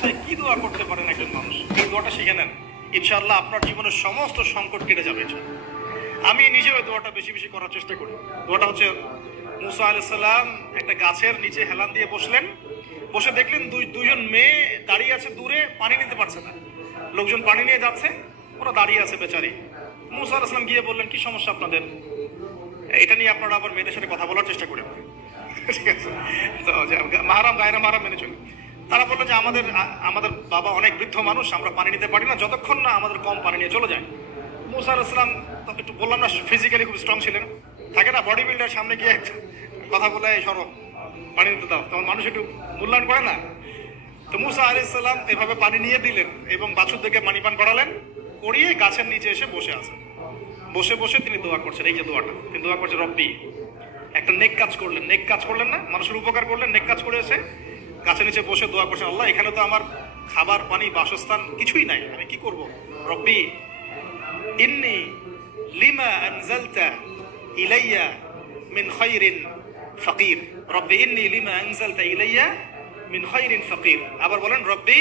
অবস্থায় কি দোয়া করতে পারেন একজন মানুষ, এই দোয়াটা শিখে নেন, ইনশাআল্লাহ আপনার জীবনের সমস্ত সংকট কেটে যাবে। আমি নিজেও এই দোয়াটা বেশি বেশি করার চেষ্টা করি। দোয়াটা হচ্ছে, মুসা আলাইহিস সালাম একটা গাছের নিচে হেলান দিয়ে বসলেন, বসে দেখলেন দুইজন মেয়ে দাঁড়িয়ে আছে দূরে, পানি নিতে পারছে না, লোকজন পানি নিয়ে যাচ্ছে, ওরা দাঁড়িয়ে আছে বেচারি। মুসা আলাইহিস সালাম গিয়ে বললেন, কি সমস্যা আপনাদের, এটা নিয়ে আপনারা আবার মেয়েদের সাথে কথা বলার চেষ্টা করেন, ঠিক আছে? তো মাহারাম গায়রা মাহারাম মেনে চলি। তারা বললো যে আমাদের বাবা অনেক বৃদ্ধ মানুষ, আমরা পানি নিতে পারি না যতক্ষণ না আমাদের কম পানি নিয়ে চলে যায়। মুসা আলাইহিস সালাম একটু বললাম না, ফিজিক্যালি খুব স্ট্রং ছিলেন, থাকে না বডি বিল্ডার, সামনে গিয়ে কথা বলে সরব পানি নিতে দাও, তখন মানুষ একটু মূল্যায়ন করে না। তো মুসা আলাইহিস সালাম এভাবে পানি নিয়ে দিলেন এবং বাছুর থেকে পানি পান করালেন, করিয়ে গাছের নিচে এসে বসে আছেন। বসে বসে তিনি দোয়া করছেন, এই যে দোয়াটা তিনি দোয়া করছেন, রব্বি, একটা নেক কাজ করলেন, নেক কাজ করলেন না, মানুষের উপকার করলেন, নেক কাজ করে এসে গাছের নিচে বসে দোয়া করছেন, আল্লাহ এখানে তো আমার খাবার পানি বাসস্থান কিছুই নাই, আমি কি করব? রব্বি ইন্নী লিমা আনজালতা ইলাইয়া মিন খায়রিন ফাকির, রব্বি ইন্নী লিমা আনজালতা ইলাইয়া মিন খায়রিন ফাকির। আবার বলেন, রব্বি